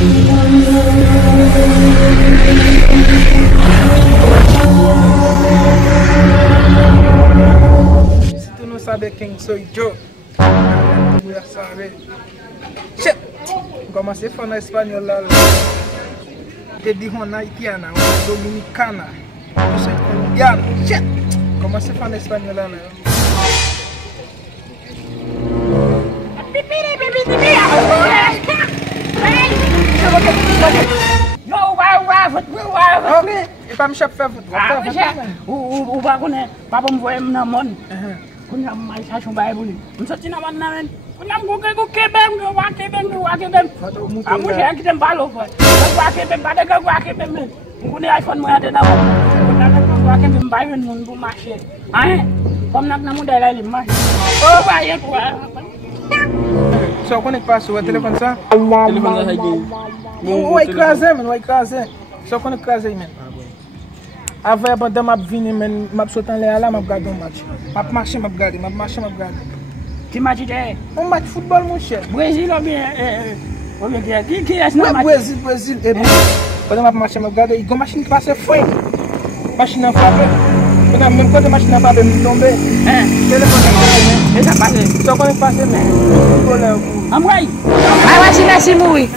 Si tu não sabe quem sou eu, tu já sabe. Che, comecei a falar espanhol lá. Te digo uma haitiana, uma dominicana. Eu sou colombiano. Che, comecei a falar espanhol lá. E para me chamar o bagulho né papo me vai na mão kuna mais acho vai buli não só tinha mana men kuna go que bem go wa que bem a mulher que tem balo foi go que bem pada go que bem kuna iPhone mo ada na kuna go que bem vai men bu marché ai comme nak na mu dai lai lim oh ba ye ko só quando é que passa o telefone só Telefone sa lagi. vai craser mano vai craser só quando é que craser mano avant pendant m'a venir men m'a sauter là m'a regarder un match m'a marcher m'a regarder m'a marcher m'a regarder qui match de un match football mon cher Brésil ou bien qui est na match Brésil et bon pendant m'a marcher m'a regarder il y a une machine qui passe fouet machine à frapper pendant même quand machine à frapper me tomber téléphone et ça passe só quando é que passa men amoi Vai, vai, se moui.